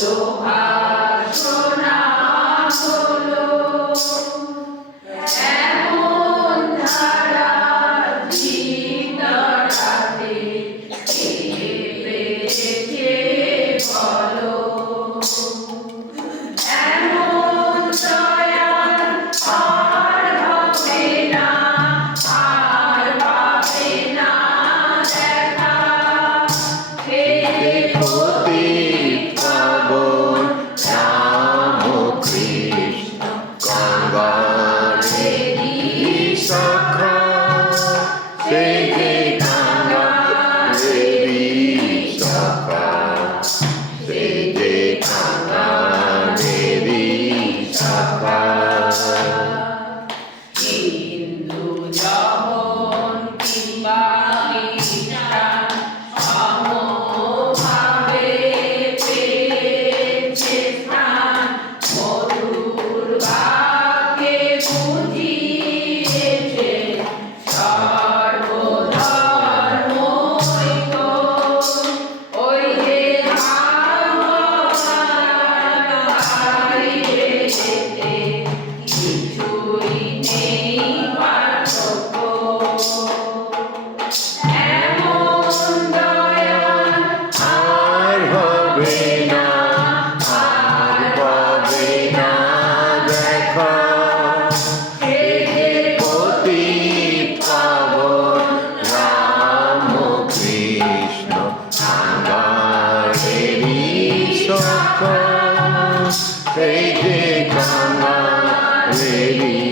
শোভাসনা হলো এমন ধারা জীবনটাতে কে পেয়েছে বলো এমন দয়াল আর হবে না আর পাবে না দেখা হে পতিত পাবন রাম কৃষ্ণ গঙ্গারেরই শাখা সে যে গঙ্গারেরই শাখা সে যে গঙ্গারেরই শাখা হিন্দু যখন কিংবা খ্রিস্টান সমভাবে পেয়েছে স্থান মধুর বাক্যে বুঝিয়েছে সর্বধর্মৈক ওই যে যেতে কিছুই নেই পার্থক্য এমন দয়াল আর হবে না আর পাবে না দেখা হে পতিত পাবন রাম কৃষ্ণ গঙ্গারেরই শাখা সেই যে গঙ্গারেরই